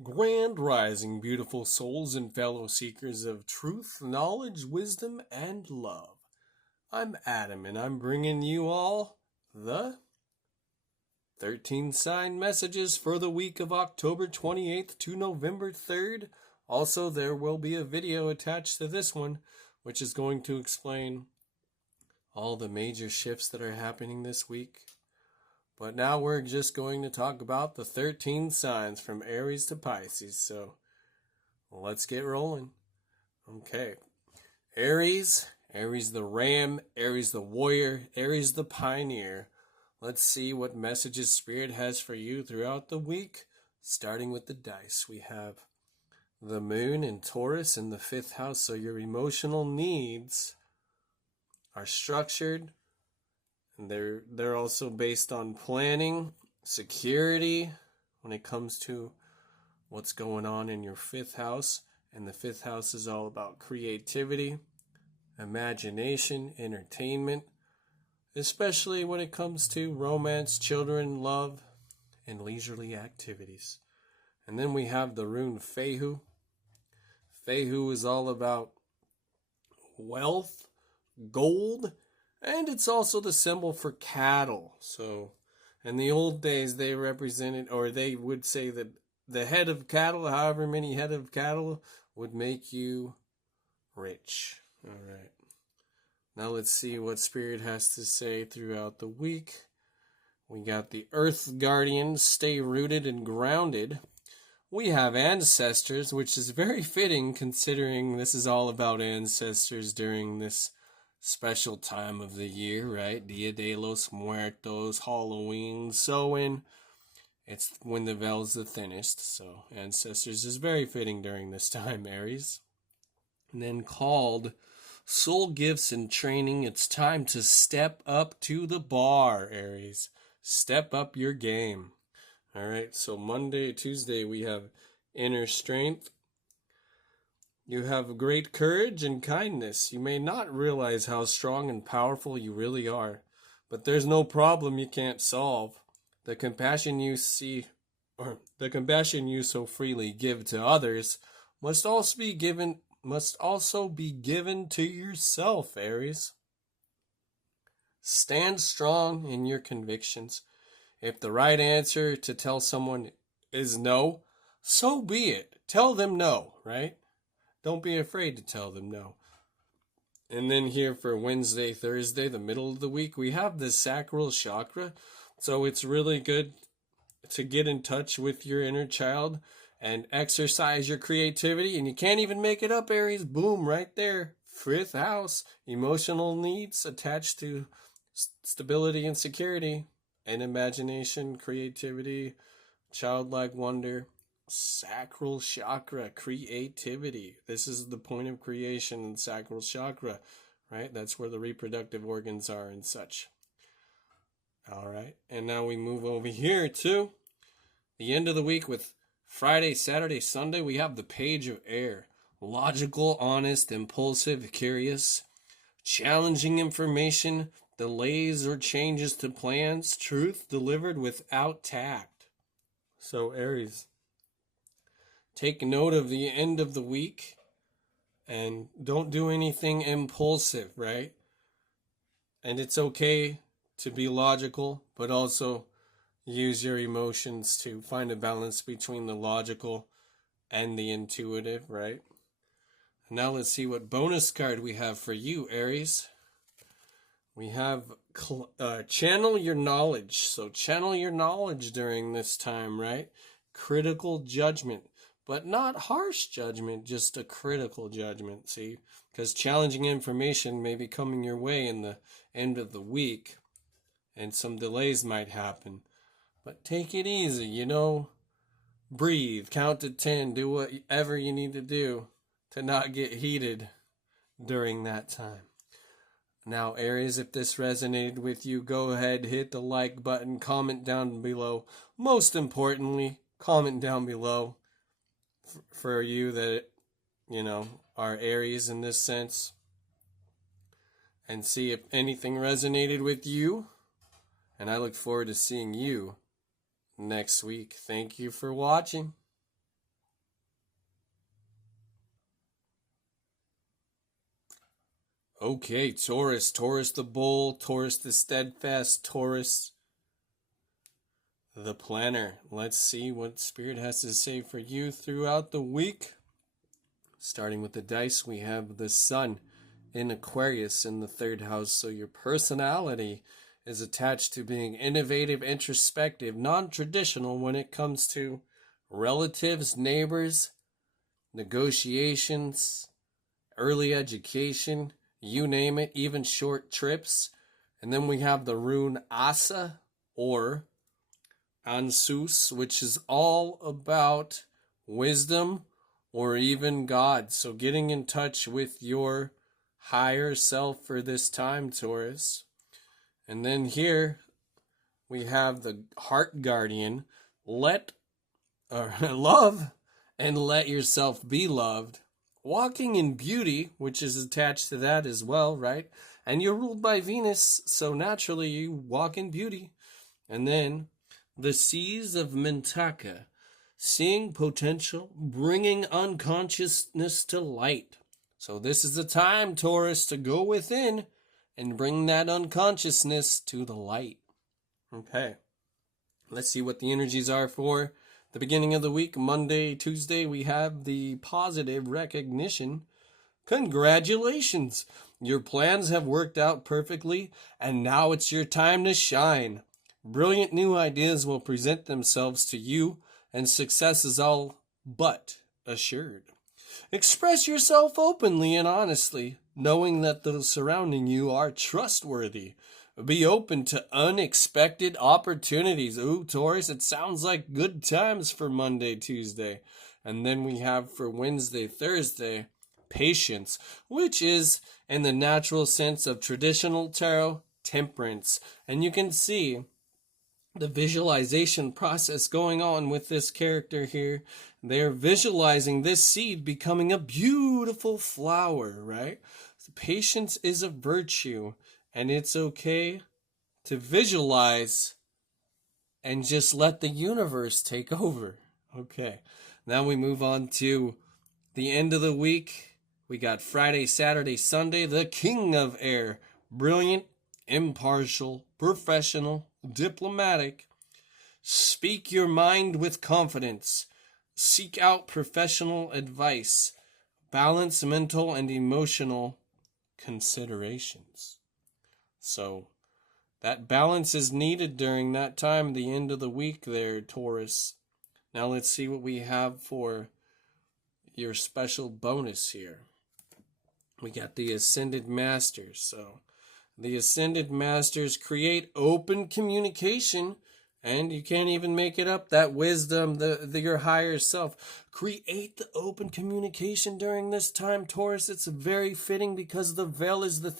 Grand rising, beautiful souls and fellow seekers of truth, knowledge, wisdom, and love. I'm Adam, and I'm bringing you all the 13 sign messages for the week of October 28th to November 3rd. Also, there will be a video attached to this one, which is going to explain all the major shifts that are happening this week. But now we're just going to talk about the 13 signs from Aries to Pisces. So let's get rolling. Okay. Aries the ram, Aries the warrior, Aries the pioneer. Let's see what messages Spirit has for you throughout the week. Starting with the dice, we have the moon in Taurus in the 5th house. So your emotional needs are structured. And they're also based on planning, security, when it comes to what's going on in your 5th house. And the 5th house is all about creativity, imagination, entertainment, especially when it comes to romance, children, love, and leisurely activities. And then we have the rune Fehu. Fehu is all about wealth, gold, and it's also the symbol for cattle. So in the old days, they represented, or they would say that the head of cattle, however many head of cattle, would make you rich. All right. Now let's see what Spirit has to say throughout the week. We got the Earth Guardians, stay rooted and grounded. We have ancestors, which is very fitting considering this is all about ancestors during this special time of the year, right? Dia de los Muertos, Halloween, Samhain. It's when the veil's the thinnest, so ancestors is very fitting during this time, Aries. And then called soul gifts and training. It's time to step up to the bar, Aries. Step up your game. All right, so Monday, Tuesday, we have inner strength. You have great courage and kindness. You may not realize how strong and powerful you really are, but there's no problem you can't solve. The compassion you so freely give to others must also be given to yourself, Aries. Stand strong in your convictions. If the right answer to tell someone is no, so be it. Tell them no, right? Don't be afraid to tell them no. And then here for Wednesday, Thursday, the middle of the week, we have the sacral chakra. So it's really good to get in touch with your inner child and exercise your creativity. And you can't even make it up, Aries. Boom, right there. 5th house, emotional needs attached to stability and security and imagination, creativity, childlike wonder. Sacral chakra, creativity. This is the point of creation in sacral chakra, right? That's where the reproductive organs are and such. All right, and now we move over here to the end of the week with Friday, Saturday, Sunday. We have the Page of Air. Logical, honest, impulsive, curious, challenging information, delays or changes to plans, truth delivered without tact. So Aries, take note of the end of the week and don't do anything impulsive, right? And it's okay to be logical, but also use your emotions to find a balance between the logical and the intuitive, right? Now let's see what bonus card we have for you, Aries. We have channel your knowledge. So channel your knowledge during this time, right? Critical judgment. But not harsh judgment, just a critical judgment, see? Because challenging information may be coming your way in the end of the week, and some delays might happen. But take it easy, breathe, count to 10, do whatever you need to do to not get heated during that time. Now, Aries, if this resonated with you, go ahead, hit the like button, comment down below. Most importantly, comment down below for you that, are Aries in this sense. And see if anything resonated with you. And I look forward to seeing you next week. Thank you for watching. Okay, Taurus. Taurus the bull, Taurus the steadfast, Taurus the planner. Let's see what Spirit has to say for you throughout the week. Starting with the dice, we have the Sun in Aquarius in the 3rd house. So your personality is attached to being innovative, introspective, non-traditional when it comes to relatives, neighbors, negotiations, early education, you name it, even short trips. And then we have the rune Asa or Ansus, which is all about wisdom or even God. So getting in touch with your higher self for this time, Taurus. And then here we have the heart guardian. Love and let yourself be loved. Walking in beauty, which is attached to that as well, right? And you're ruled by Venus, so naturally you walk in beauty. And then the seas of Mintaka, seeing potential, bringing unconsciousness to light. So this is the time, Taurus, to go within and bring that unconsciousness to the light. Okay, let's see what the energies are for the beginning of the week. Monday, Tuesday, we have the positive recognition. Congratulations! Your plans have worked out perfectly, and now it's your time to shine. Brilliant new ideas will present themselves to you, and success is all but assured. Express yourself openly and honestly, knowing that those surrounding you are trustworthy. Be open to unexpected opportunities. Ooh, Taurus, it sounds like good times for Monday, Tuesday. And then we have for Wednesday, Thursday, patience, which is in the natural sense of traditional tarot, temperance. And you can see the visualization process going on with this character here. They're visualizing this seed becoming a beautiful flower, right? So patience is a virtue, and it's okay to visualize and just let the universe take over. Okay, now we move on to the end of the week. We got Friday, Saturday, Sunday, the king of air. Brilliant, impartial, professional, diplomatic. Speak your mind with confidence. Seek out professional advice. Balance mental and emotional considerations. So that balance is needed during that time, the end of the week there, Taurus. Now let's see what we have for your special bonus here. We got the Ascended Masters. So the Ascended Masters create open communication, and you can't even make it up. That wisdom, your higher self. Create the open communication during this time, Taurus. It's very fitting because the veil is the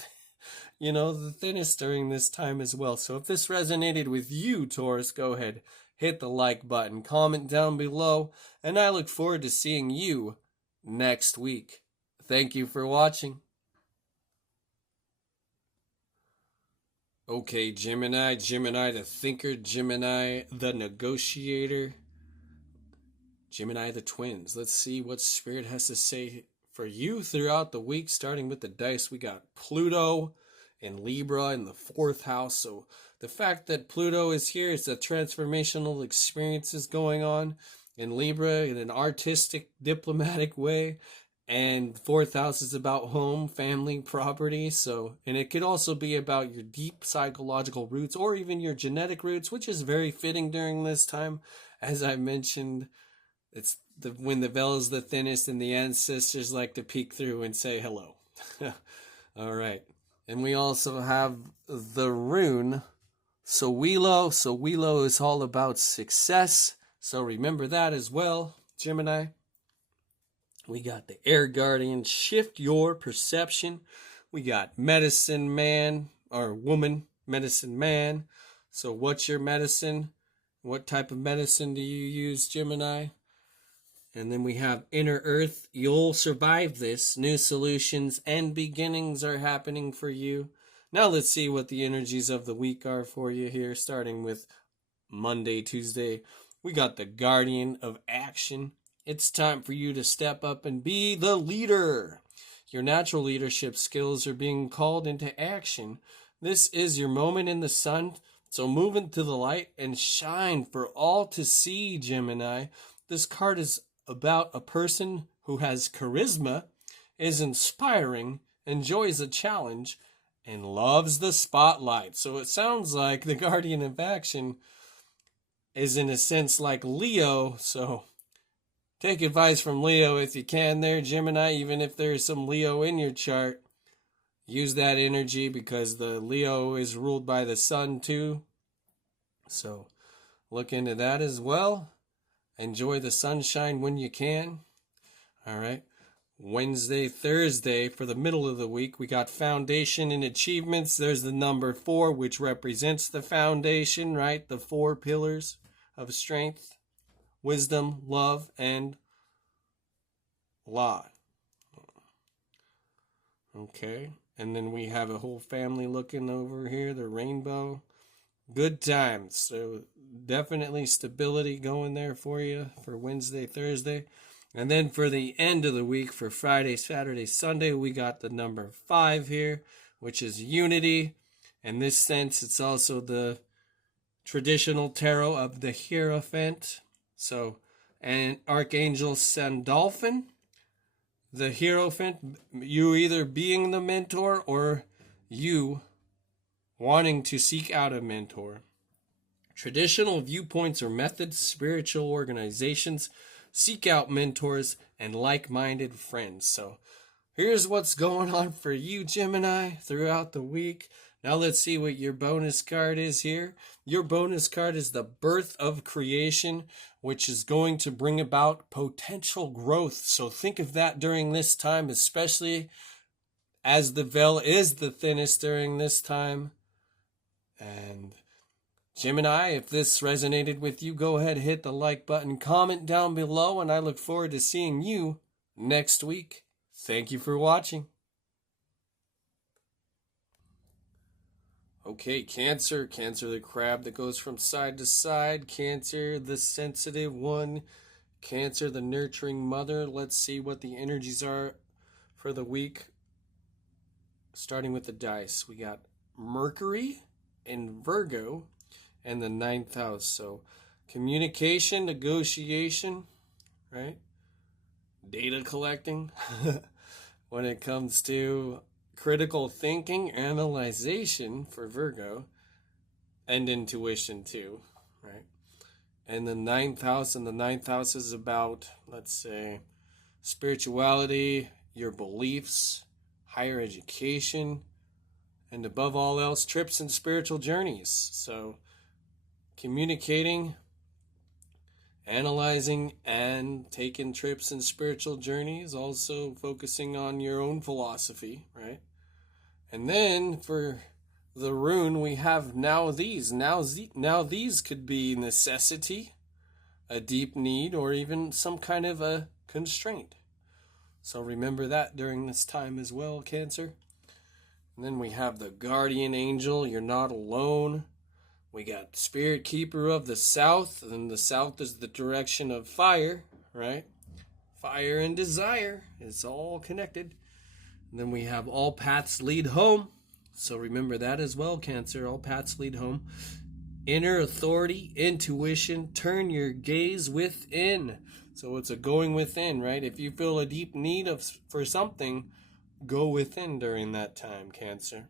thinnest during this time as well. So if this resonated with you, Taurus, go ahead, hit the like button, comment down below, and I look forward to seeing you next week. Thank you for watching. Okay, Gemini the thinker, Gemini the negotiator, Gemini the twins. Let's see what Spirit has to say for you throughout the week, starting with the dice. We got Pluto in Libra in the 4th house. So the fact that Pluto is here is a transformational experiences going on in Libra in an artistic, diplomatic way. And 4th house is about home, family, property. And it could also be about your deep psychological roots or even your genetic roots, which is very fitting during this time. As I mentioned, it's when the veil is the thinnest and the ancestors like to peek through and say hello. All right. And we also have the rune Sowilo. Sowilo is all about success. So remember that as well, Gemini. We got the air guardian, shift your perception. We got medicine man or woman, medicine man. So what's your medicine? What type of medicine do you use, Gemini? And then we have inner earth. You'll survive this. New solutions and beginnings are happening for you. Now let's see what the energies of the week are for you here, starting with Monday, Tuesday. We got the guardian of action. It's time for you to step up and be the leader. Your natural leadership skills are being called into action. This is your moment in the sun, so move into the light and shine for all to see, Gemini. This card is about a person who has charisma, is inspiring, enjoys a challenge, and loves the spotlight. So it sounds like the Guardian of Action is in a sense like Leo, so take advice from Leo if you can there, Gemini, even if there's some Leo in your chart. Use that energy because the Leo is ruled by the sun too. So look into that as well. Enjoy the sunshine when you can. All right. Wednesday, Thursday, for the middle of the week, we got foundation and achievements. There's the number 4, which represents the foundation, right? The 4 pillars of strength, wisdom, love, and law. Okay. And then we have a whole family looking over here, the rainbow. Good times. So definitely stability going there for you for Wednesday, Thursday. And then for the end of the week, for Friday, Saturday, Sunday, we got the number 5 here, which is unity. In this sense, it's also the traditional tarot of the Hierophant. So, and Archangel Sandalphon, the Hierophant, you either being the mentor or you wanting to seek out a mentor. Traditional viewpoints or methods, spiritual organizations, seek out mentors and like-minded friends. So here's what's going on for you, Gemini, throughout the week. Now let's see what your bonus card is here. Your bonus card is the birth of creation, which is going to bring about potential growth. So think of that during this time, especially as the veil is the thinnest during this time. And Gemini, if this resonated with you, go ahead and hit the like button, comment down below, and I look forward to seeing you next week. Thank you for watching. Okay, Cancer. Cancer, the crab that goes from side to side. Cancer, the sensitive one. Cancer, the nurturing mother. Let's see what the energies are for the week. Starting with the dice, we got Mercury and Virgo and the 9th house. So communication, negotiation, right? Data collecting. When it comes to critical thinking, analyzation for Virgo, and intuition too, right? And the 9th house, and the 9th house is about, let's say, spirituality, your beliefs, higher education, and above all else, trips and spiritual journeys. So communicating, analyzing, and taking trips and spiritual journeys, also focusing on your own philosophy, right? And then for the rune, we have now these. Now these could be necessity, a deep need, or even some kind of a constraint. So remember that during this time as well, Cancer. And then we have the guardian angel. You're not alone. We got spirit keeper of the south, and the south is the direction of fire, right? Fire and desire. It's all connected. And then we have all paths lead home. So remember that as well, Cancer. All paths lead home. Inner authority, intuition, turn your gaze within. So it's a going within, right? If you feel a deep need for something, go within during that time, Cancer.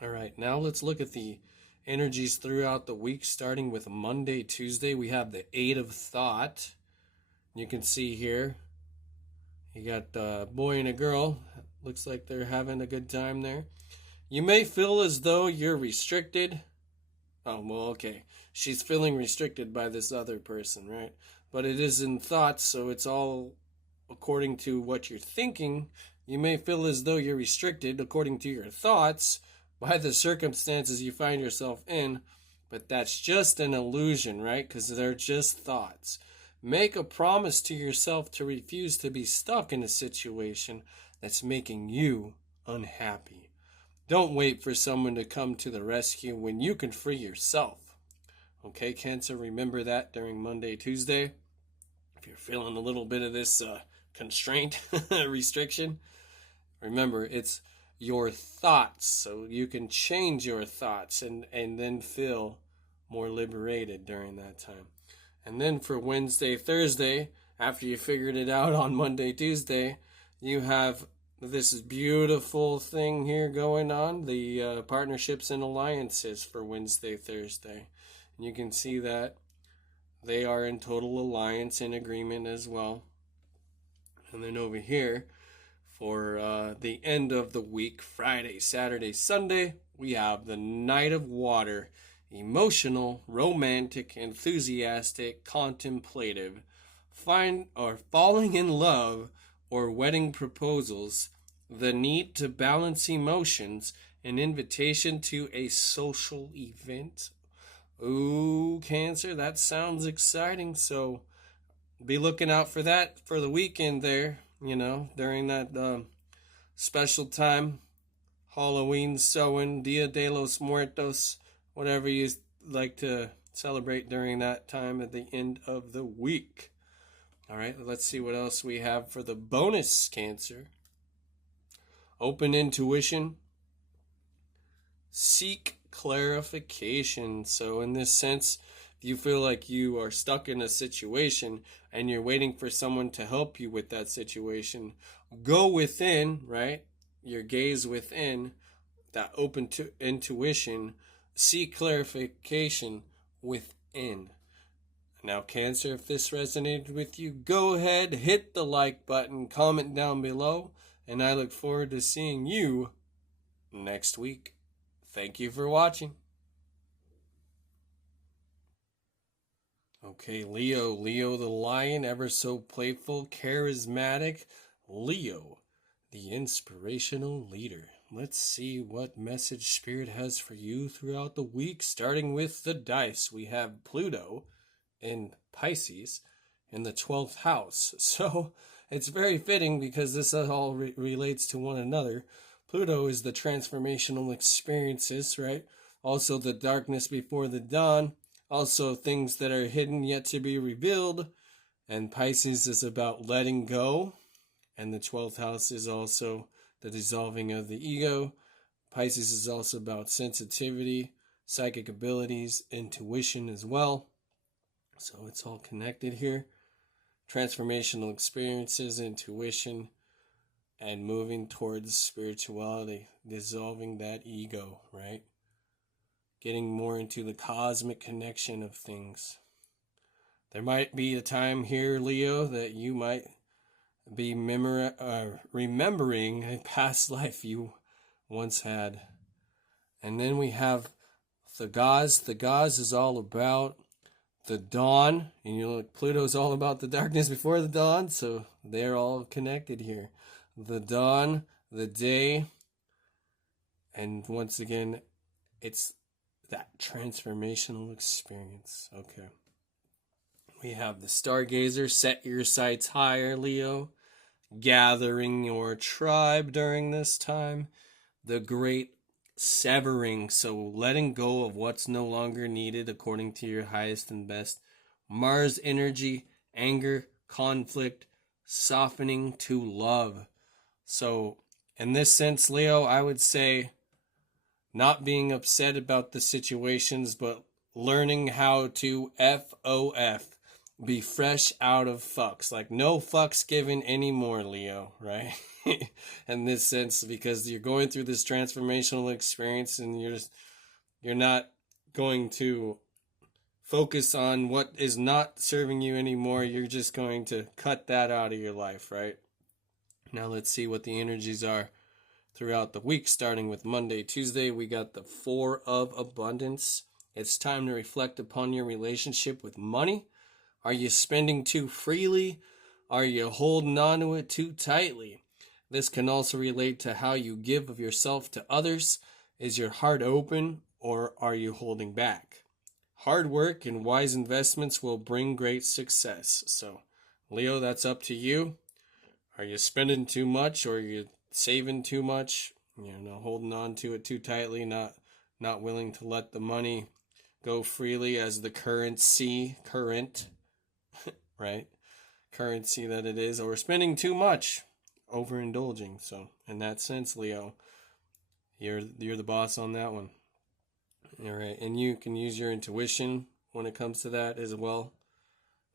All right, now let's look at the energies throughout the week, starting with Monday, Tuesday. We have the 8 of thought. You can see here, you got a boy and a girl. Looks like they're having a good time there. You may feel as though you're restricted. Oh, well, okay. She's feeling restricted by this other person, right? But it is in thoughts, so it's all according to what you're thinking. You may feel as though you're restricted according to your thoughts by the circumstances you find yourself in, but that's just an illusion, right? Because they're just thoughts. Make a promise to yourself to refuse to be stuck in a situation that's making you unhappy. Don't wait for someone to come to the rescue when you can free yourself. Okay, Cancer, remember that during Monday, Tuesday. If you're feeling a little bit of this constraint, restriction. Remember, it's your thoughts, so you can change your thoughts and then feel more liberated during that time. And then for Wednesday, Thursday, after you figured it out on Monday, Tuesday, you have this beautiful thing here going on, the partnerships and alliances for Wednesday, Thursday. And you can see that they are in total alliance and agreement as well. And then over here, for the end of the week, Friday, Saturday, Sunday, we have the Knight of Water, emotional, romantic, enthusiastic, contemplative, falling in love or wedding proposals, the need to balance emotions, an invitation to a social event. Ooh, Cancer, that sounds exciting. So be looking out for that for the weekend there, during that special time. Halloween, Samhain, Dia de los Muertos, whatever you like to celebrate during that time at the end of the week. All right, let's see what else we have for the bonus, Cancer. Open intuition. Seek clarification. So in this sense, if you feel like you are stuck in a situation and you're waiting for someone to help you with that situation, go within, right? Your gaze within, that open to intuition, seek clarification within. Now, Cancer, if this resonated with you, go ahead, hit the like button, comment down below, and I look forward to seeing you next week. Thank you for watching. Okay, Leo the lion, ever so playful, charismatic. Leo, the inspirational leader. Let's see what message Spirit has for you throughout the week, starting with the dice. We have Pluto in Pisces in the 12th house. So it's very fitting because this all relates to one another. Pluto is the transformational experiences, right? Also the darkness before the dawn. Also things that are hidden yet to be revealed. And Pisces is about letting go. And the 12th house is also the dissolving of the ego. Pisces is also about sensitivity, psychic abilities, intuition as well. So it's all connected here. Transformational experiences, intuition, and moving towards spirituality, dissolving that ego, right? Getting more into the cosmic connection of things. There might be a time here, Leo, that you might be remembering a past life you once had. And then we have the Gauze. The Gauze is all about the dawn. And Pluto's all about the darkness before the dawn. So they're all connected here. The dawn, the day. And once again, it's that transformational experience. Okay. We have the Stargazer. Set your sights higher, Leo. Gathering your tribe during this time. The Great Severing, so letting go of what's no longer needed according to your highest and best. Mars energy, anger, conflict, softening to love. So in this sense, Leo, I would say not being upset about the situations, but learning how to FOF. Be fresh out of fucks. Like no fucks given anymore, Leo, right? In this sense, because you're going through this transformational experience and you're not going to focus on what is not serving you anymore. You're just going to cut that out of your life, right? Now let's see what the energies are throughout the week, starting with Monday, Tuesday. We got the Four of Abundance. It's time to reflect upon your relationship with money. Are you spending too freely? Are you holding on to it too tightly? This can also relate to how you give of yourself to others. Is your heart open or are you holding back? Hard work and wise investments will bring great success. So, Leo, that's up to you. Are you spending too much or are you saving too much? Holding on to it too tightly, not willing to let the money go freely as the current, right? Currency that it is, or spending too much, overindulging. So in that sense, Leo, you're the boss on that one. All right, and you can use your intuition when it comes to that as well.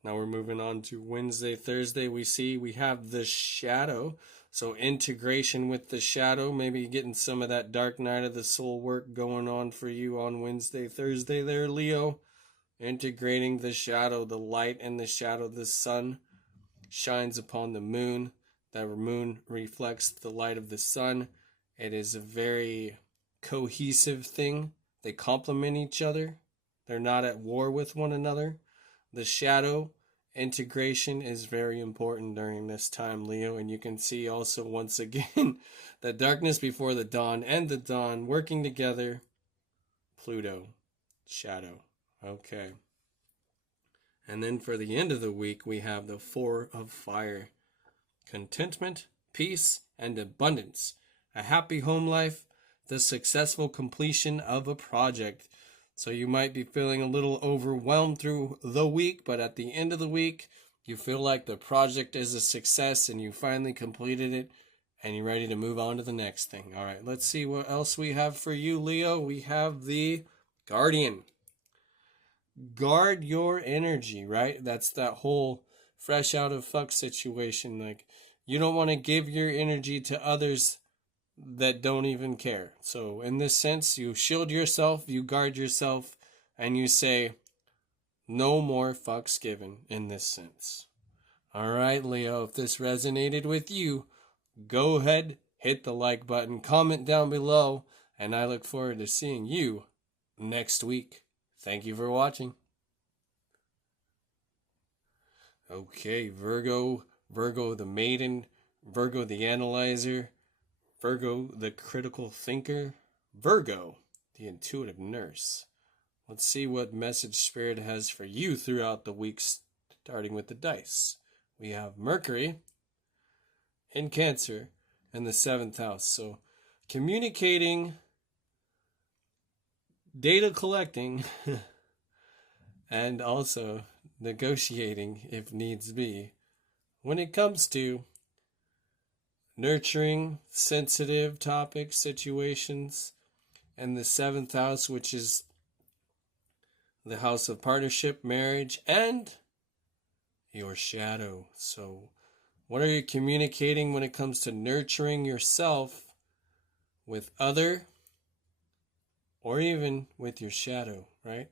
Now we're moving on to Wednesday, Thursday. We have the shadow. So integration with the shadow, maybe getting some of that dark night of the soul work going on for you on Wednesday, Thursday there, Leo. Integrating the shadow, the light and the shadow. The sun shines upon the moon. The moon reflects the light of the sun. It is a very cohesive thing. They complement each other. They're not at war with one another. The shadow integration is very important during this time, Leo. And you can see also, once again, the darkness before the dawn and the dawn working together. Pluto, shadow. Okay. And then for the end of the week, we have the Four of Fire. Contentment, peace, and abundance. A happy home life. The successful completion of a project. So you might be feeling a little overwhelmed through the week, but at the end of the week, you feel like the project is a success and you finally completed it and you're ready to move on to the next thing. All right, let's see what else we have for you, Leo. We have the Guardian. Guard your energy, right? That's that whole fresh out of fuck situation. Like, you don't want to give your energy to others that don't even care. So in this sense, you shield yourself, you guard yourself, and you say, no more fucks given in this sense. All right, Leo, if this resonated with you, go ahead, hit the like button, comment down below, and I look forward to seeing you next week. Thank you for watching. Okay, Virgo the maiden, Virgo the analyzer, Virgo the critical thinker, Virgo the intuitive nurse. Let's see what message Spirit has for you throughout the week, starting with the dice. We have Mercury in Cancer in the 7th house. So communicating, data collecting, and also negotiating if needs be when it comes to nurturing sensitive topics, situations, and the 7th house, which is the house of partnership, marriage, and your shadow. So what are you communicating when it comes to nurturing yourself with other or even with your shadow, right?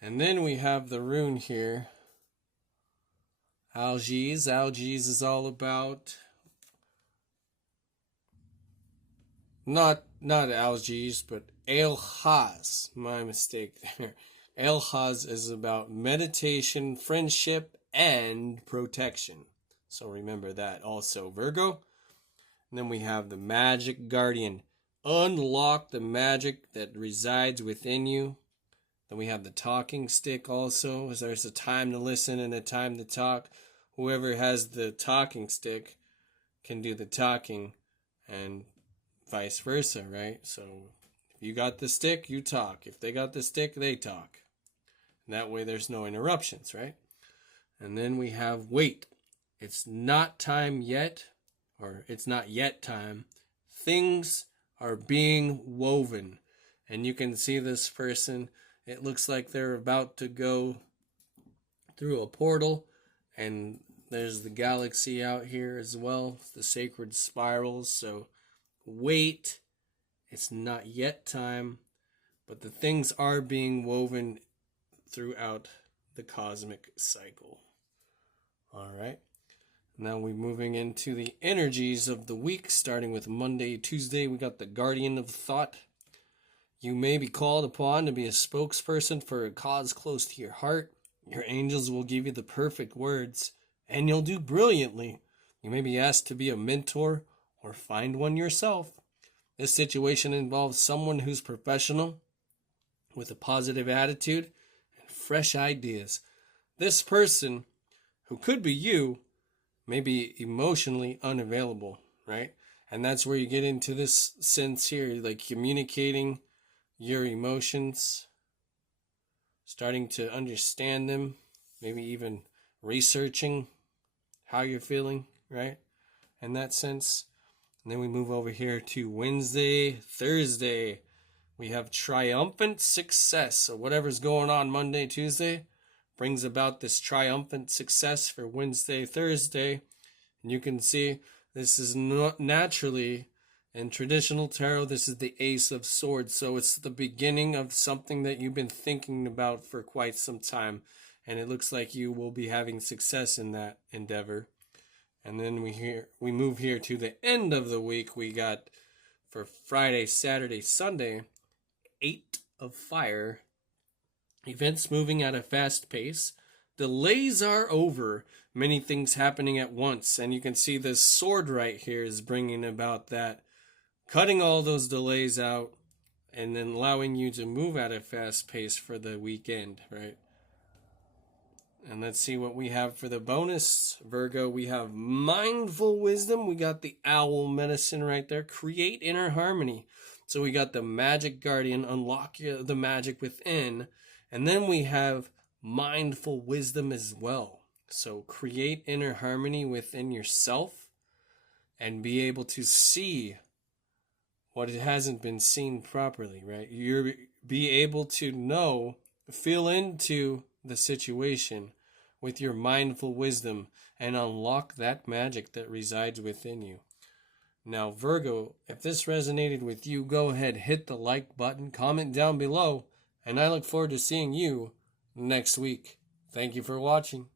And then we have the rune here, Algiz. Algiz is all about not Algiz, but Elhaz. My mistake there. Elhaz is about meditation, friendship, and protection. So remember that also, Virgo. And then we have the Magic Guardian. Unlock the magic that resides within you. Then we have the talking stick also, as there's a time to listen and a time to talk. Whoever has the talking stick can do the talking, and vice versa, right? So if you got the stick, you talk. If they got the stick, they talk. And that way there's no interruptions, right? And then we have wait. It's not time yet, or it's not yet time. Things are being woven. And you can see this person. It looks like they're about to go through a portal. And there's the galaxy out here as well. The sacred spirals. So wait. It's not yet time. But the things are being woven throughout the cosmic cycle. All right. Now we're moving into the energies of the week, starting with Monday, Tuesday. We got the Guardian of Thought. You may be called upon to be a spokesperson for a cause close to your heart. Your angels will give you the perfect words, and you'll do brilliantly. You may be asked to be a mentor or find one yourself. This situation involves someone who's professional, with a positive attitude and fresh ideas. This person, who could be you, may be emotionally unavailable, right? And that's where you get into this sense here, like communicating your emotions, starting to understand them, maybe even researching how you're feeling, right? in that sense. And then we move over here to Wednesday, Thursday. We have triumphant success. So whatever's going on Monday, Tuesday brings about this triumphant success for Wednesday, Thursday. And you can see this is not naturally in traditional tarot. This is the Ace of Swords. So it's the beginning of something that you've been thinking about for quite some time. And it looks like you will be having success in that endeavor. And then we move here to the end of the week. We got for Friday, Saturday, Sunday, 8 of Fire. Events moving at a fast pace. Delays are over. Many things happening at once. And you can see this sword right here is bringing about that. Cutting all those delays out. And then allowing you to move at a fast pace for the weekend, right? And let's see what we have for the bonus. Virgo, we have mindful wisdom. We got the owl medicine right there. Create inner harmony. So we got the magic guardian, unlock the magic within. And then we have mindful wisdom as well. So create inner harmony within yourself and be able to see what it hasn't been seen properly, right? You're be able to know, feel into the situation with your mindful wisdom and unlock that magic that resides within you. Now, Virgo, if this resonated with you, go ahead, hit the like button, comment down below, and I look forward to seeing you next week. Thank you for watching.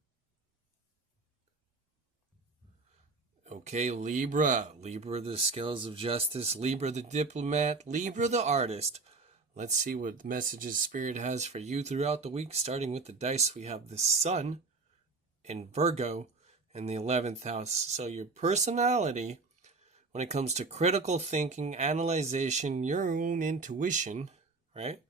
Okay, Libra. Libra, the scales of justice. Libra, the diplomat. Libra, the artist. Let's see what messages Spirit has for you throughout the week. Starting with the dice, we have the Sun in Virgo in the 11th house. So your personality, when it comes to critical thinking, analyzation, your own intuition, right?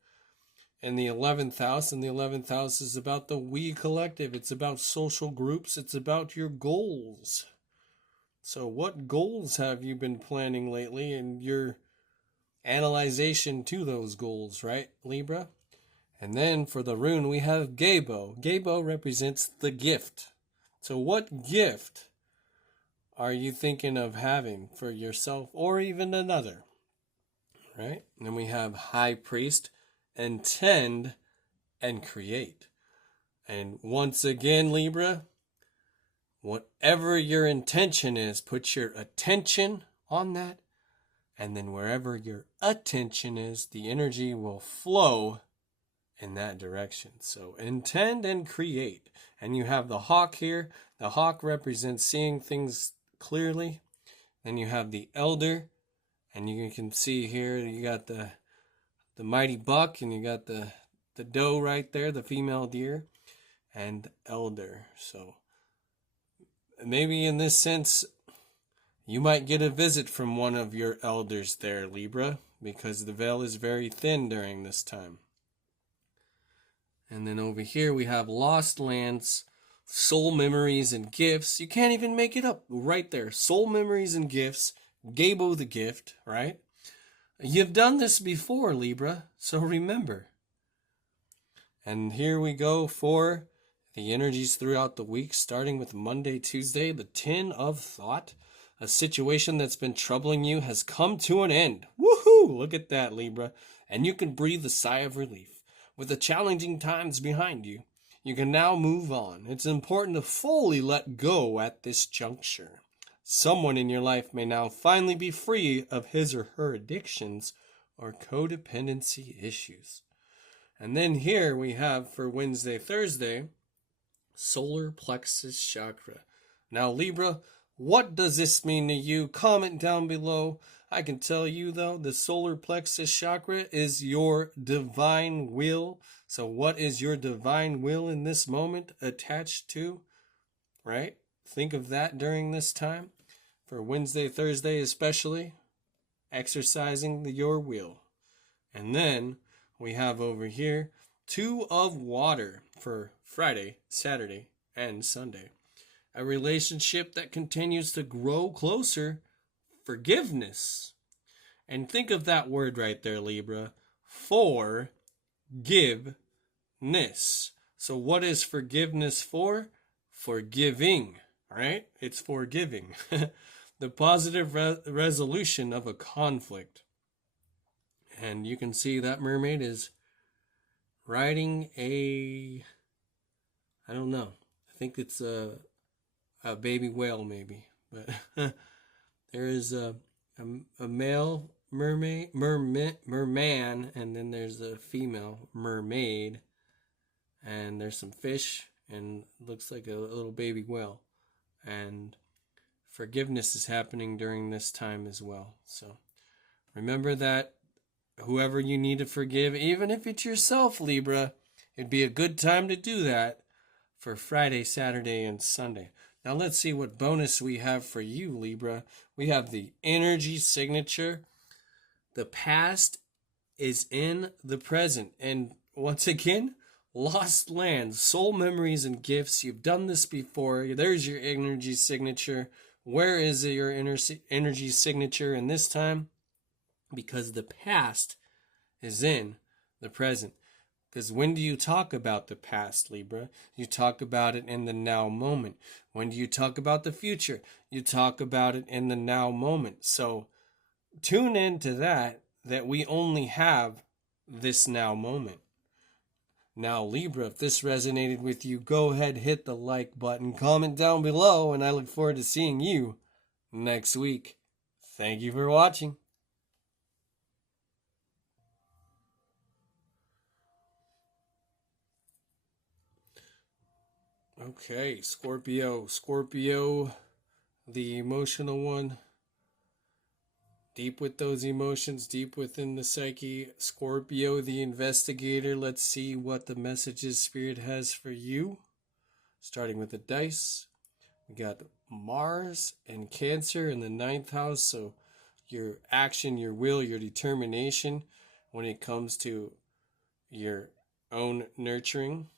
In the 11th house, and the 11th house is about the we collective. It's about social groups. It's about your goals. So what goals have you been planning lately, and your analyzation to those goals, right, Libra? And then for the rune, we have Gabo. Gabo represents the gift. So what gift are you thinking of having for yourself or even another, right? And then we have High Priest, intend, and create. And once again, Libra, whatever your intention is, put your attention on that. And then wherever your attention is, the energy will flow in that direction. So intend and create. And you have the hawk here. The hawk represents seeing things clearly. Then you have the elder. And you can see here, you got the mighty buck, and you got the doe right there, the female deer, and elder. So maybe in this sense, you might get a visit from one of your elders there, Libra, because the veil is very thin during this time. And then over here we have lost lands, soul memories, and gifts. You can't even make it up right there. Soul memories and gifts, Gabo the gift, right? You've done this before, Libra, so remember. And here we go for the energies throughout the week, starting with Monday, Tuesday, the 10 of Thought. A situation that's been troubling you has come to an end. Woohoo! Look at that, Libra. And you can breathe a sigh of relief. With the challenging times behind you, you can now move on. It's important to fully let go at this juncture. Someone in your life may now finally be free of his or her addictions or codependency issues. And then here we have for Wednesday, Thursday, solar plexus chakra. Now, Libra, what does this mean to you? Comment down below. I can tell you, though, the solar plexus chakra is your divine will. So what is your divine will in this moment attached to, right? Think of that during this time. For Wednesday, Thursday especially, exercising your will. And then we have over here 2 of Water for Friday, Saturday, and Sunday. A relationship that continues to grow closer. Forgiveness. And think of that word right there, Libra. Forgiveness. So what is forgiveness for? Forgiving, right? It's forgiving. the positive resolution of a conflict. And you can see that mermaid is riding I don't know. I think it's a baby whale maybe. But there is a male merman, and then there's a female mermaid. And there's some fish, and looks like a little baby whale. And forgiveness is happening during this time as well. So remember that whoever you need to forgive, even if it's yourself, Libra, it'd be a good time to do that for Friday, Saturday, and Sunday. Now let's see what bonus we have for you, Libra. We have the energy signature. The past is in the present. And once again, lost lands, soul memories, and gifts. You've done this before. There's your energy signature. Where is your energy signature in this time? Because the past is in the present. Because when do you talk about the past, Libra? You talk about it in the now moment. When do you talk about the future? You talk about it in the now moment. So tune into that we only have this now moment. Now, Libra, if this resonated with you, go ahead, hit the like button, comment down below, and I look forward to seeing you next week. Thank you for watching. Okay, Scorpio, the emotional one. Deep with those emotions, deep within the psyche. Scorpio, the investigator. Let's see what the messages Spirit has for you. Starting with the dice. We got Mars and Cancer in the 9th house. So your action, your will, your determination when it comes to your own nurturing.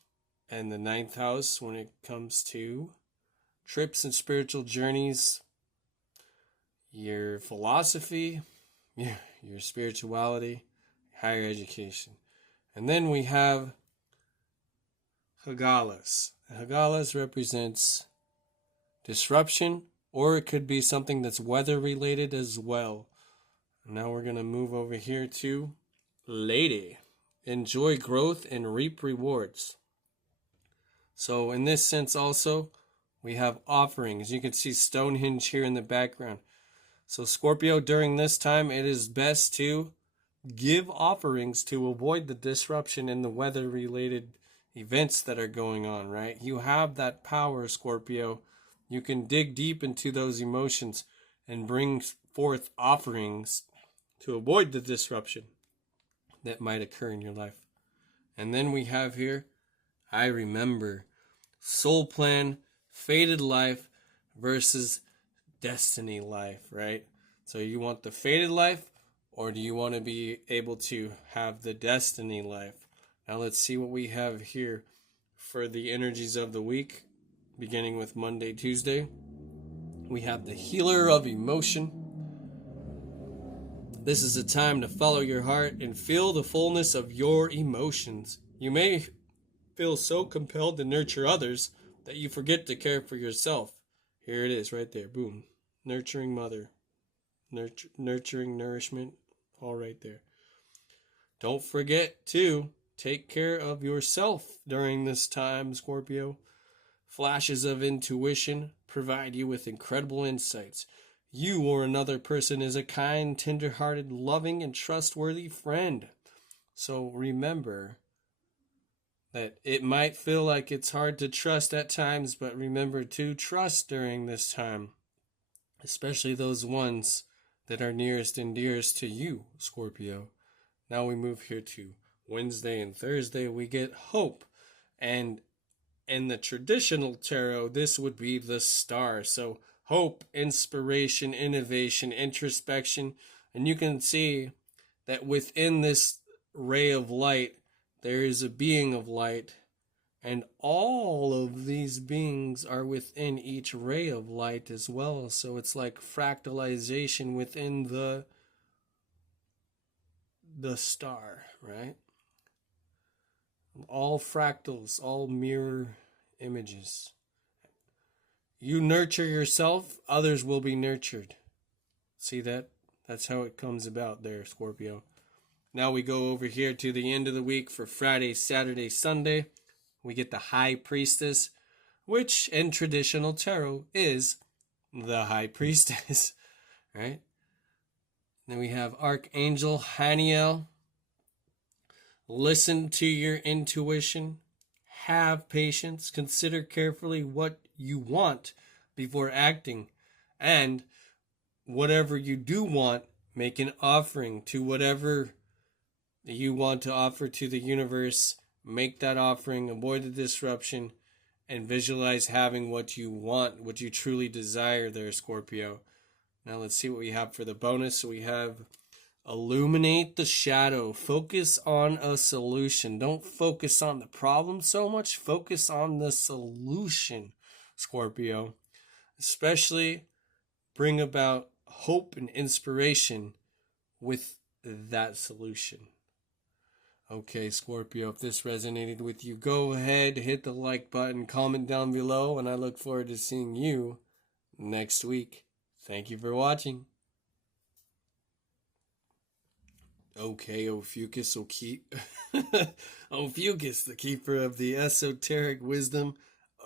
And the 9th house when it comes to trips and spiritual journeys. Your philosophy, your spirituality, higher education. And then we have Hagalas. Hagalas represents disruption, or it could be something that's weather related as well. Now we're going to move over here to Lady. Enjoy growth and reap rewards. So in this sense also, we have offerings. You can see Stonehenge here in the background. So Scorpio, during this time, it is best to give offerings to avoid the disruption in the weather-related events that are going on, right? You have that power, Scorpio. You can dig deep into those emotions and bring forth offerings to avoid the disruption that might occur in your life. And then we have here, I remember, soul plan, fated life versus destiny life, right? So you want the fated life, or do you want to be able to have the destiny life? Now let's see what we have here for the energies of the week, beginning with Monday, Tuesday. We have the healer of emotion. This is a time to follow your heart and feel the fullness of your emotions. You may feel so compelled to nurture others that you forget to care for yourself. Here it is right there. Boom. Nurturing mother. Nurturing nourishment. All right there. Don't forget to take care of yourself during this time, Scorpio. Flashes of intuition provide you with incredible insights. You or another person is a kind, tender-hearted, loving, and trustworthy friend. So remember that it might feel like it's hard to trust at times, but remember to trust during this time, especially those ones that are nearest and dearest to you, Scorpio. Now we move here to Wednesday and Thursday. We get hope. And in the traditional tarot, this would be the star. So hope, inspiration, innovation, introspection. And you can see that within this ray of light, there is a being of light, and all of these beings are within each ray of light as well. So it's like fractalization within the star, right? All fractals, all mirror images. You nurture yourself, others will be nurtured. See that? That's how it comes about there, Scorpio. Now we go over here to the end of the week for Friday, Saturday, Sunday. We get the High Priestess, which in traditional tarot is the High Priestess, right? Then we have Archangel Haniel. Listen to your intuition. Have patience. Consider carefully what you want before acting. And whatever you do want, make an offering to whatever you want to offer to the universe. Make that offering, avoid the disruption, and visualize having what you want, what you truly desire there, Scorpio. Now let's see what we have for the bonus. So we have illuminate the shadow. Focus on a solution. Don't focus on the problem so much. Focus on the solution, Scorpio. Especially bring about hope and inspiration with that solution. Okay, Scorpio, if this resonated with you, go ahead, hit the like button, comment down below, and I look forward to seeing you next week. Thank you for watching. Okay, Ophiuchus, Ophiuchus, the keeper of the esoteric wisdom,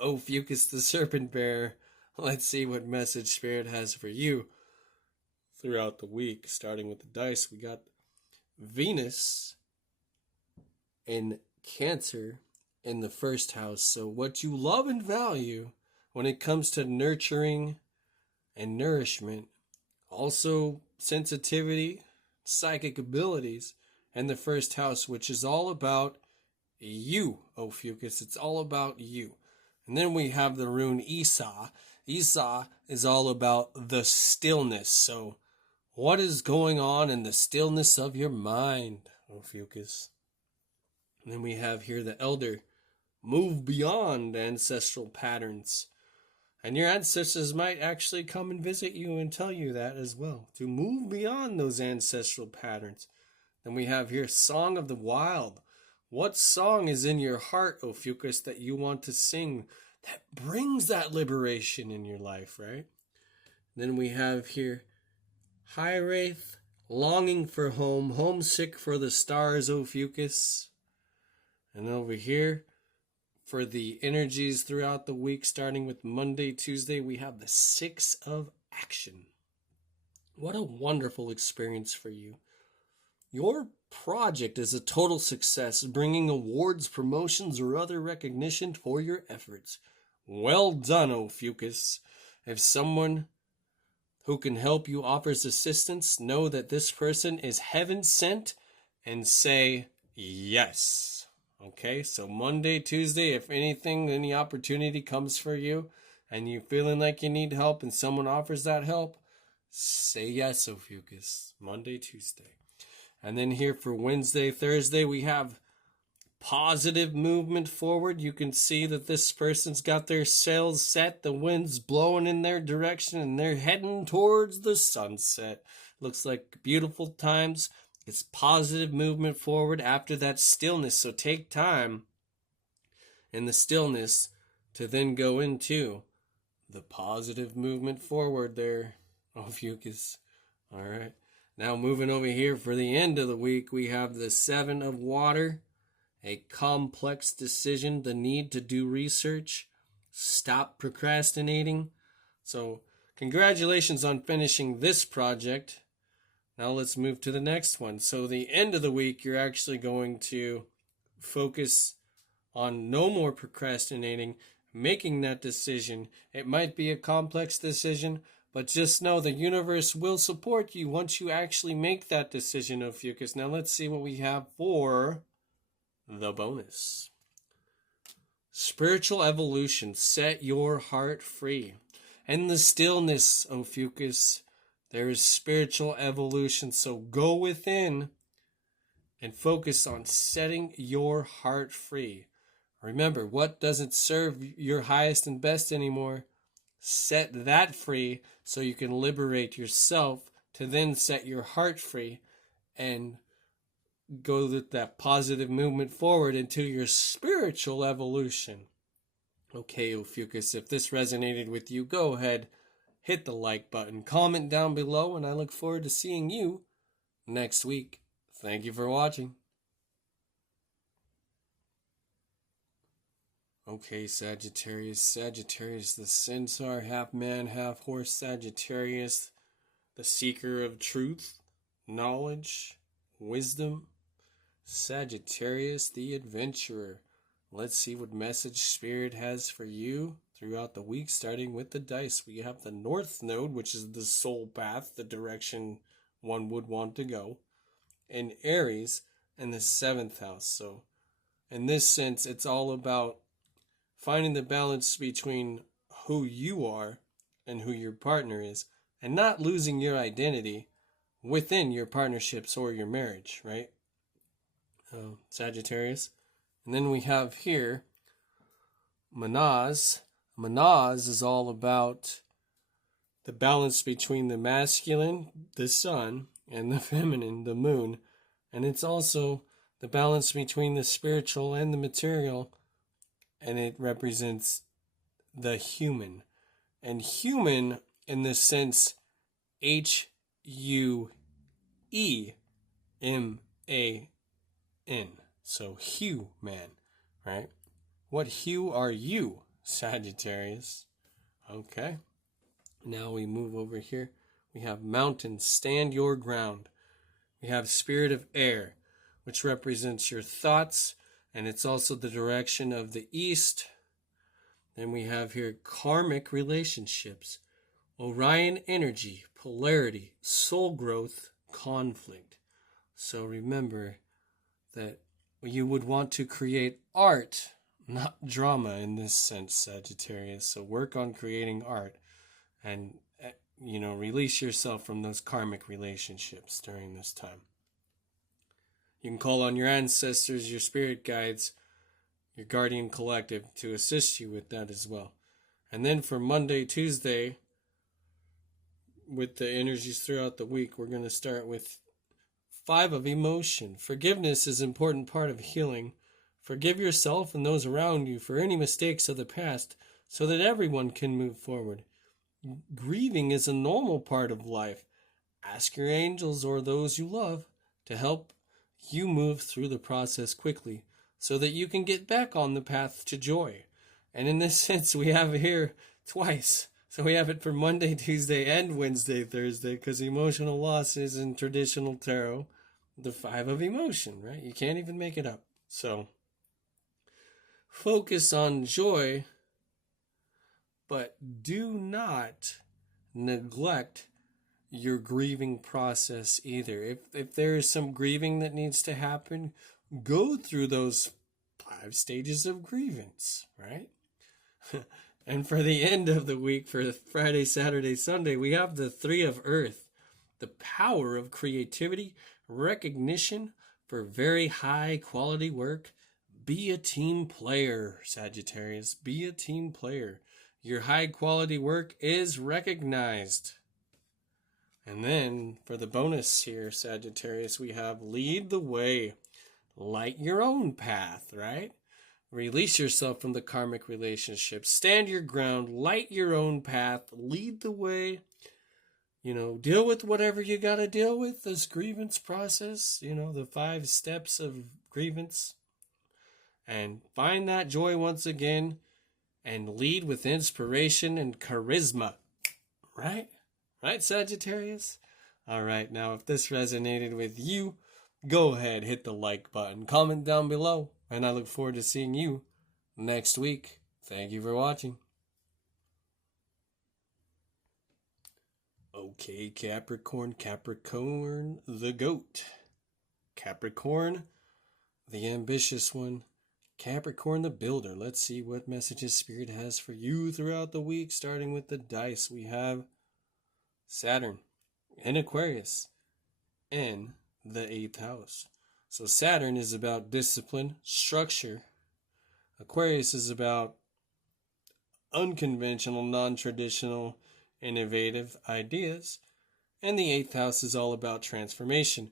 Ophiuchus, the serpent bearer. Let's see what message Spirit has for you throughout the week. Starting with the dice, we got Venus in Cancer in the first house. So what you love and value when it comes to nurturing and nourishment, also sensitivity, psychic abilities, and the first house, which is all about you, Ophiuchus. It's all about you. And then we have the rune Esau. Esau is all about the stillness. So what is going on in the stillness of your mind, Ophiuchus? And then we have here the elder. Move beyond ancestral patterns. And your ancestors might actually come and visit you and tell you that as well. To move beyond those ancestral patterns. Then we have here Song of the Wild. What song is in your heart, Ophiuchus, that you want to sing that brings that liberation in your life, right? Then we have here High Wraith, longing for home, homesick for the stars, Ophiuchus. And over here, for the energies throughout the week, starting with Monday, Tuesday, we have the 6 of Action. What a wonderful experience for you. Your project is a total success, bringing awards, promotions, or other recognition for your efforts. Well done, Ophiuchus. If someone who can help you offers assistance, know that this person is heaven sent and say yes. Okay, so Monday, Tuesday, if anything, any opportunity comes for you and you're feeling like you need help and someone offers that help, say yes, Ophiuchus. Monday, Tuesday. And then here for Wednesday, Thursday, we have positive movement forward. You can see that this person's got their sails set, the wind's blowing in their direction, and they're heading towards the sunset. Looks like beautiful times. It's positive movement forward after that stillness. So take time in the stillness to then go into the positive movement forward there, Ophiuchus. All right. Now moving over here for the end of the week, we have the 7 of Water, a complex decision, the need to do research, stop procrastinating. So congratulations on finishing this project. Now let's move to the next one. So the end of the week, you're actually going to focus on no more procrastinating, making that decision. It might be a complex decision, but just know the universe will support you once you actually make that decision, Ophiuchus. Now let's see what we have for the bonus. Spiritual evolution. Set your heart free. In the stillness, Ophiuchus, there is spiritual evolution. So go within and focus on setting your heart free. Remember, what doesn't serve your highest and best anymore? Set that free so you can liberate yourself to then set your heart free and go with that positive movement forward into your spiritual evolution. Okay, Ophiuchus, if this resonated with you, go ahead, hit the like button, comment down below, and I look forward to seeing you next week. Thank you for watching. Okay, Sagittarius, the centaur, half man, half horse Sagittarius, the seeker of truth, knowledge, wisdom. Sagittarius, the adventurer. Let's see what message Spirit has for you throughout the week, starting with the dice. We have the North Node, which is the soul path, the direction one would want to go, and Aries in the 7th house. So in this sense, it's all about finding the balance between who you are and who your partner is, and not losing your identity within your partnerships or your marriage, right? Sagittarius. And then we have here Manaz. Manaz is all about the balance between the masculine, the sun, and the feminine, the moon. And it's also the balance between the spiritual and the material. And it represents the human. And human in the sense Hueman. So hue man, right? What hue are you, Sagittarius? Okay. Now we move over here. We have mountain, stand your ground. We have spirit of air, which represents your thoughts, and it's also the direction of the east. Then we have here karmic relationships, Orion energy, polarity, soul growth, conflict. So remember that you would want to create art, not drama in this sense, Sagittarius. So work on creating art and, release yourself from those karmic relationships during this time. You can call on your ancestors, your spirit guides, your guardian collective to assist you with that as well. And then for Monday, Tuesday, with the energies throughout the week, we're going to start with 5 of emotion. Forgiveness is an important part of healing. Forgive yourself and those around you for any mistakes of the past so that everyone can move forward. Grieving is a normal part of life. Ask your angels or those you love to help you move through the process quickly so that you can get back on the path to joy. And in this sense, we have it here twice. So we have it for Monday, Tuesday, and Wednesday, Thursday, because emotional loss is in traditional tarot the 5 of emotion, right? You can't even make it up. So focus on joy, but do not neglect your grieving process either. If there is some grieving that needs to happen, go through those 5 stages of grievance, right? And for the end of the week, for Friday, Saturday, Sunday, we have the 3 of Earth, the power of creativity, recognition for very high quality work. Be a team player, Sagittarius. Be a team player. Your high quality work is recognized. And then for the bonus here, Sagittarius, we have lead the way. Light your own path, right? Release yourself from the karmic relationship. Stand your ground. Light your own path. Lead the way. Deal with whatever you got to deal with. This grievance process. The 5 steps of grievance. And find that joy once again. And lead with inspiration and charisma. Right? Right, Sagittarius? All right. Now, if this resonated with you, go ahead, hit the like button. Comment down below. And I look forward to seeing you next week. Thank you for watching. Okay, Capricorn, the goat. Capricorn, the ambitious one. Capricorn, the builder. Let's see what messages Spirit has for you throughout the week, starting with the dice. We have Saturn in Aquarius in the 8th house. So Saturn is about discipline, structure. Aquarius is about unconventional, non-traditional, innovative ideas. And the 8th house is all about transformation.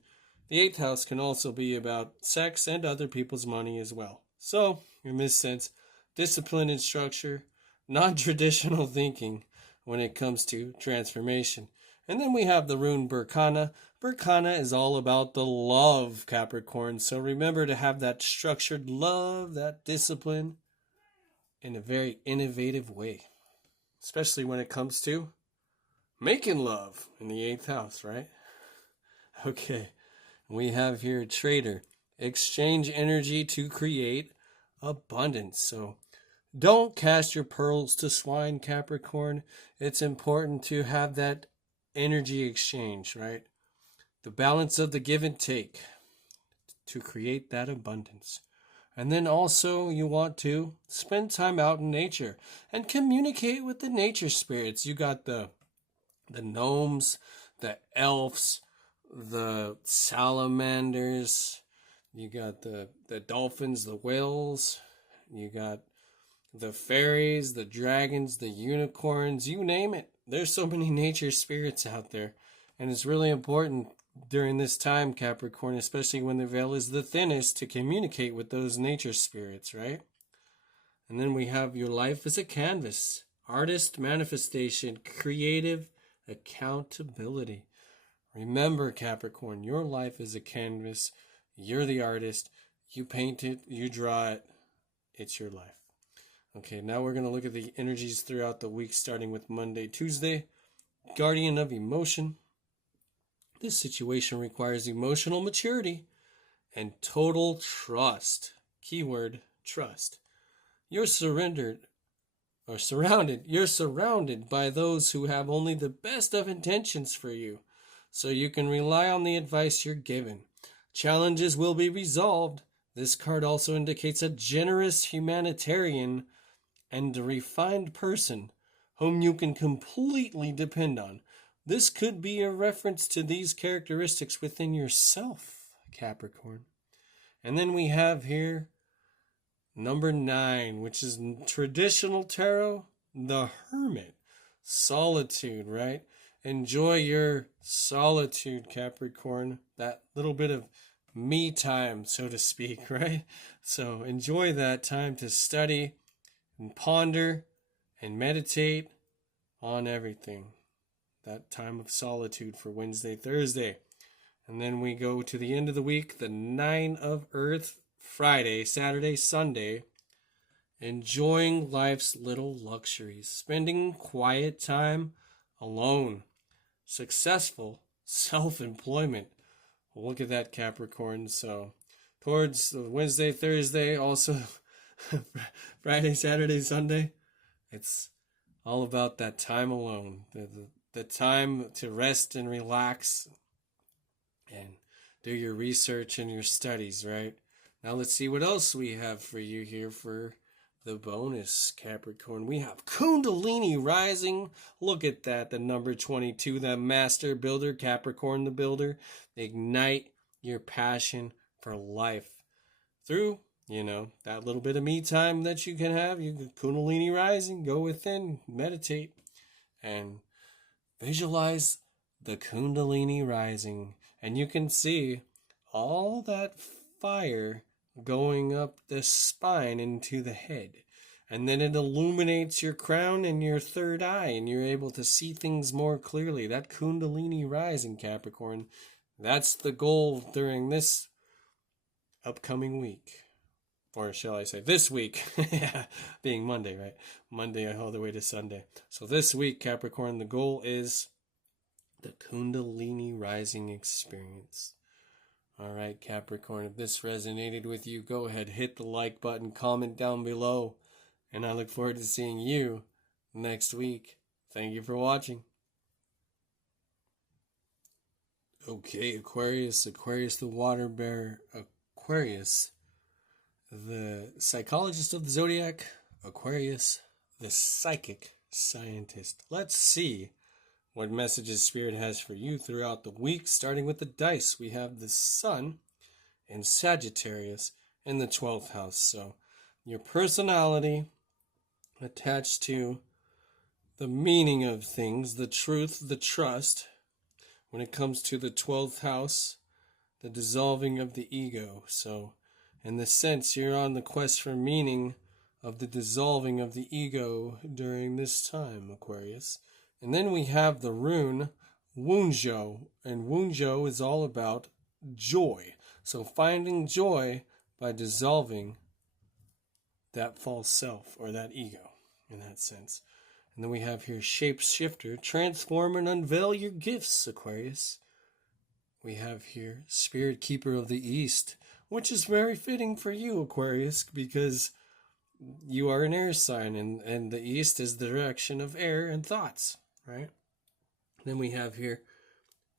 The 8th house can also be about sex and other people's money as well. So, in this sense, discipline and structure, non-traditional thinking when it comes to transformation. And then we have the rune Berkana. Berkana is all about the love, Capricorn. So remember to have that structured love, that discipline in a very innovative way. Especially when it comes to making love in the 8th house, right? Okay, we have here Trader. Exchange energy to create abundance. So don't cast your pearls to swine, Capricorn. It's important to have that energy exchange, right? The balance of the give and take to create that abundance. And then also you want to spend time out in nature and communicate with the nature spirits. You got the gnomes, the elves, the salamanders, you got the dolphins, the whales, you got the fairies, the dragons, the unicorns, you name it. There's so many nature spirits out there. And it's really important during this time, Capricorn, especially when the veil is the thinnest, to communicate with those nature spirits, right? And then we have your life as a canvas. Artist, manifestation, creative, accountability. Remember, Capricorn, your life is a canvas. You're the artist. You paint it, you draw it. It's your life. Okay, now we're going to look at the energies throughout the week, starting with Monday, Tuesday. Guardian of emotion. This situation requires emotional maturity and total trust. Keyword, trust. You're surrounded by those who have only the best of intentions for you, so you can rely on the advice you're given. Challenges will be resolved. This card also indicates a generous humanitarian and a refined person whom you can completely depend on. This could be a reference to these characteristics within yourself, Capricorn. And then we have here number 9, which is traditional tarot, the Hermit. Solitude, right? Enjoy your solitude, Capricorn. That little bit of me time, so to speak, right? So enjoy that time to study and ponder and meditate on everything. That time of solitude for Wednesday, Thursday. And then we go to the end of the week, the 9 of Earth, Friday, Saturday, Sunday. Enjoying life's little luxuries. Spending quiet time alone. Successful self-employment. Look at that, Capricorn. So towards the Wednesday, Thursday, also Friday, Saturday, Sunday, it's all about that time alone. The time to rest and relax and do your research and your studies, right? Now let's see what else we have for you here for the bonus, Capricorn. We have Kundalini Rising. Look at that, the number 22, the master builder, Capricorn the builder. Ignite your passion for life through, that little bit of me time that you can have. You can Kundalini Rising, go within, meditate, and visualize the Kundalini Rising. And you can see all that fire going up the spine into the head. And then it illuminates your crown and your third eye, and you're able to see things more clearly. That Kundalini Rising, Capricorn, that's the goal during this upcoming week. Or shall I say this week, being Monday, right? Monday all the way to Sunday. So this week, Capricorn, the goal is the Kundalini Rising experience. All right, Capricorn, if this resonated with you, go ahead, hit the like button, comment down below, and I look forward to seeing you next week. Thank you for watching. Okay, Aquarius the water bearer, Aquarius, the psychologist of the Zodiac, Aquarius, the psychic scientist. Let's see what messages Spirit has for you throughout the week, starting with the dice. We have the Sun in Sagittarius in the 12th house. So your personality attached to the meaning of things, the truth, the trust. When it comes to the 12th house, the dissolving of the ego. So in the sense, you're on the quest for meaning of the dissolving of the ego during this time, Aquarius. And then we have the rune Wunjo, and Wunjo is all about joy. So finding joy by dissolving that false self or that ego in that sense. And then we have here Shapeshifter, transform and unveil your gifts, Aquarius. We have here Spirit Keeper of the East, which is very fitting for you, Aquarius, because you are an air sign, and the East is the direction of air and thoughts, right? Then we have here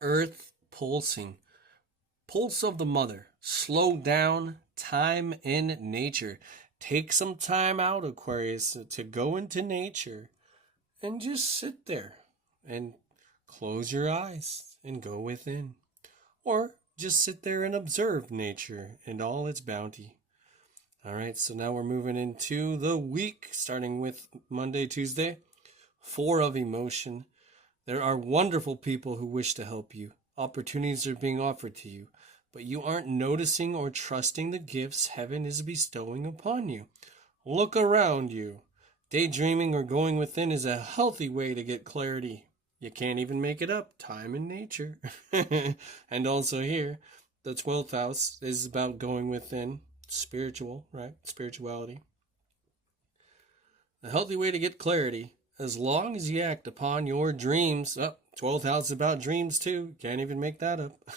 Earth Pulsing, Pulse of the Mother, slow down time in nature. Take some time out, Aquarius, to go into nature and just sit there and close your eyes and go within. Or just sit there and observe nature and all its bounty. All right, so now we're moving into the week, starting with Monday, Tuesday. 4 of emotion. There are wonderful people who wish to help you. Opportunities are being offered to you, but you aren't noticing or trusting the gifts heaven is bestowing upon you. Look around you. Daydreaming or going within is a healthy way to get clarity. You can't even make it up. Time in nature. And also here, the 12th house is about going within. Spiritual, right? Spirituality. A healthy way to get clarity, as long as you act upon your dreams. 12th house is about dreams too. Can't even make that up.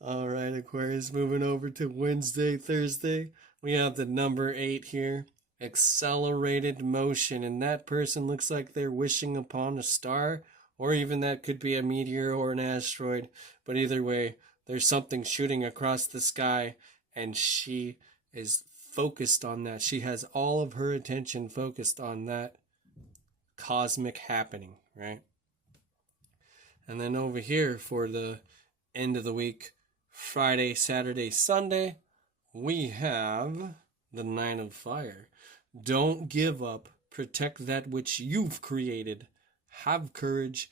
All right, Aquarius, moving over to Wednesday, Thursday. We have the number 8 here. Accelerated motion, and that person looks like they're wishing upon a star, or even that could be a meteor or an asteroid, but either way, there's something shooting across the sky, and she is focused on that. She has all of her attention focused on that cosmic happening, right? And then over here for the end of the week, Friday, Saturday, Sunday, we have the 9 of Fire. Don't give up. Protect that which you've created. Have courage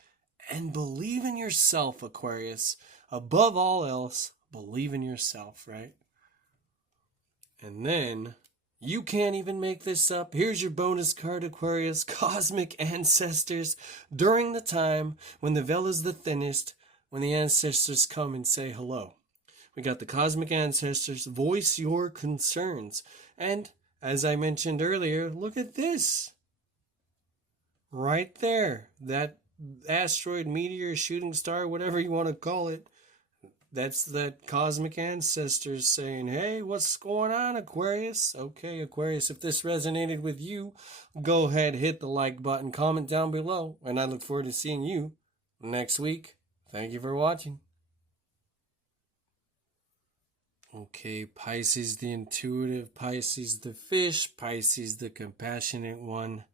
and believe in yourself, Aquarius. Above all else, believe in yourself, right? And then, you can't even make this up. Here's your bonus card, Aquarius. Cosmic Ancestors. During the time when the veil is the thinnest, when the ancestors come and say hello. We got the Cosmic Ancestors. Voice your concerns. And as I mentioned earlier, look at this. Right there. That asteroid, meteor, shooting star, whatever you want to call it. That's that Cosmic Ancestors saying, hey, what's going on, Aquarius? Okay, Aquarius, if this resonated with you, go ahead, hit the like button, comment down below, and I look forward to seeing you next week. Thank you for watching. Okay, Pisces the intuitive, Pisces the fish, Pisces the compassionate one.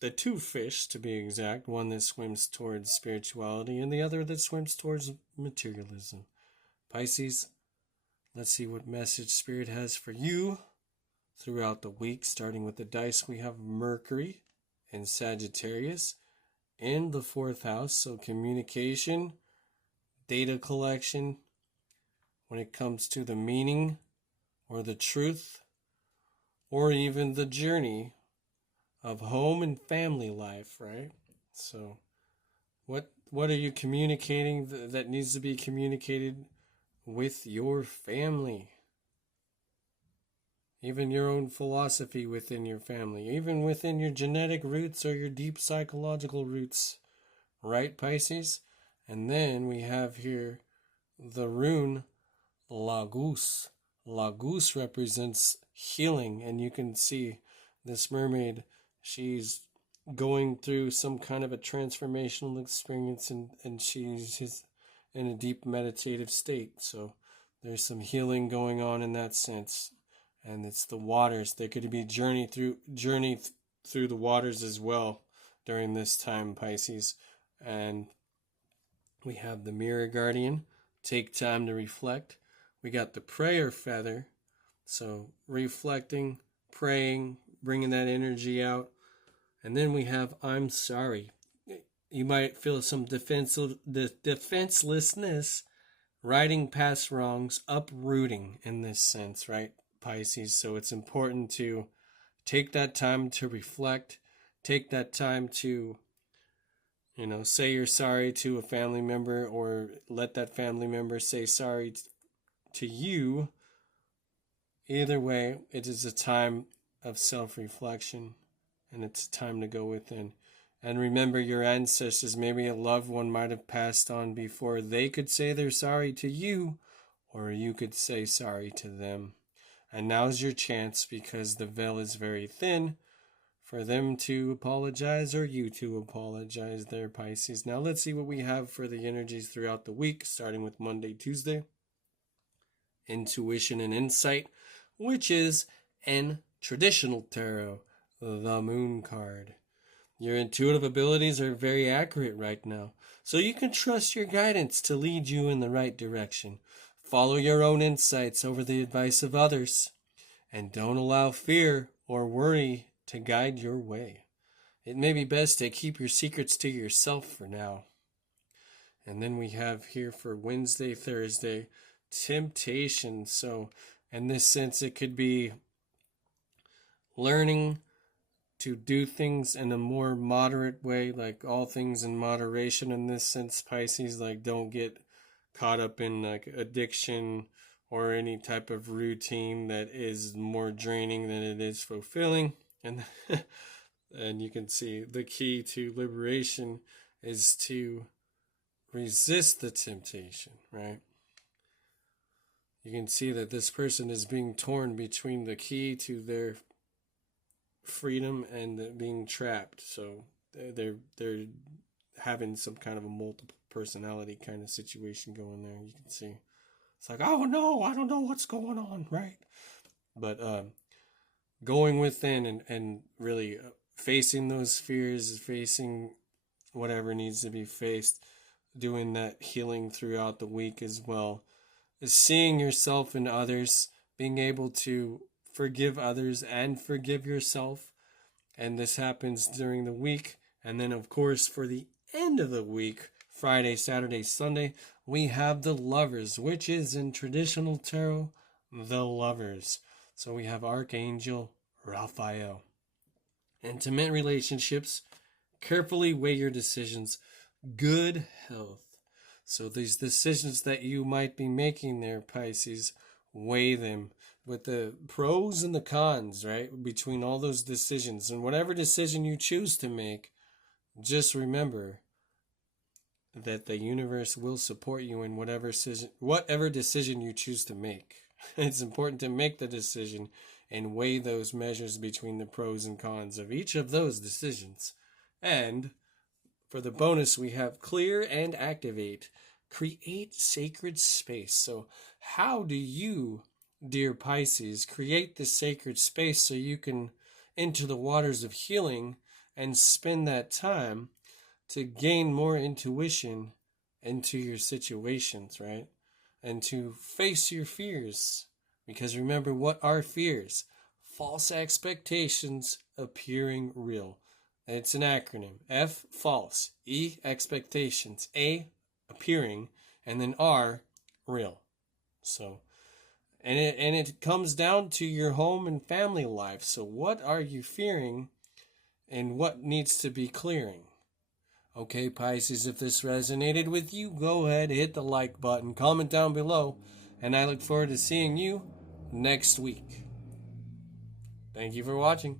The 2 fish, to be exact, one that swims towards spirituality and the other that swims towards materialism. Pisces, let's see what message Spirit has for you throughout the week. Starting with the dice, we have Mercury and Sagittarius in the 4th house. So communication, data collection, when it comes to the meaning or the truth or even the journey of home and family life, right? So what are you communicating that needs to be communicated with your family? Even your own philosophy within your family, even within your genetic roots or your deep psychological roots, right, Pisces? And then we have here the rune Lagus. Lagus represents healing, and you can see this mermaid, she's going through some kind of a transformational experience, and she's in a deep meditative state. So there's some healing going on in that sense. And it's the waters. There could be journey through the waters as well during this time, Pisces. And we have the Mirror Guardian. Take time to reflect. We got the Prayer Feather. So reflecting, praying, bringing that energy out. And then we have I'm sorry. You might feel some defenselessness, righting past wrongs, uprooting in this sense, right? Pisces. So it's important to take that time to reflect, take that time to, say you're sorry to a family member, or let that family member say sorry to you. Either way, it is a time of self-reflection, and it's time to go within. And remember your ancestors. Maybe a loved one might have passed on before they could say they're sorry to you, or you could say sorry to them. And now's your chance, because the veil is very thin, for them to apologize or you to apologize there, Pisces. Now let's see what we have for the energies throughout the week, starting with Monday, Tuesday. Intuition and insight, which is in traditional tarot, the Moon card. Your intuitive abilities are very accurate right now, so you can trust your guidance to lead you in the right direction. Follow your own insights over the advice of others, and don't allow fear or worry to guide your way. It may be best to keep your secrets to yourself for now. And then we have here for Wednesday, Thursday, temptation. So in this sense, it could be learning to do things in a more moderate way, like all things in moderation in this sense, Pisces. Like, don't get caught up in like addiction or any type of routine that is more draining than it is fulfilling. And you can see the key to liberation is to resist the temptation, right? You can see that this person is being torn between the key to their freedom and being trapped. So they're having some kind of a multiple personality kind of situation going there. You can see it's like, oh no, I don't know what's going on, right? But going within and really facing those fears, facing whatever needs to be faced, doing that healing throughout the week as well, is seeing yourself in others, being able to forgive others and forgive yourself. And this happens during the week. And then, of course, for the end of the week, Friday, Saturday, Sunday, we have the Lovers, which is in traditional tarot, the Lovers. So we have Archangel Raphael. Intimate relationships, carefully weigh your decisions. Good health. So these decisions that you might be making there, Pisces, weigh them with the pros and the cons, right? Between all those decisions. And whatever decision you choose to make, just remember that the universe will support you in whatever decision you choose to make. It's important to make the decision and weigh those measures between the pros and cons of each of those decisions. And for the bonus, we have clear and activate. Create sacred space. So how do you, dear Pisces, create the sacred space so you can enter the waters of healing and spend that time to gain more intuition into your situations, right? And to face your fears. Because remember, what are fears? False expectations appearing real. It's an acronym. F, false. E, expectations. A, appearing. And then R, real. So, and it comes down to your home and family life. So what are you fearing and what needs to be clearing? Okay, Pisces, if this resonated with you, go ahead, hit the like button, comment down below, and I look forward to seeing you next week. Thank you for watching.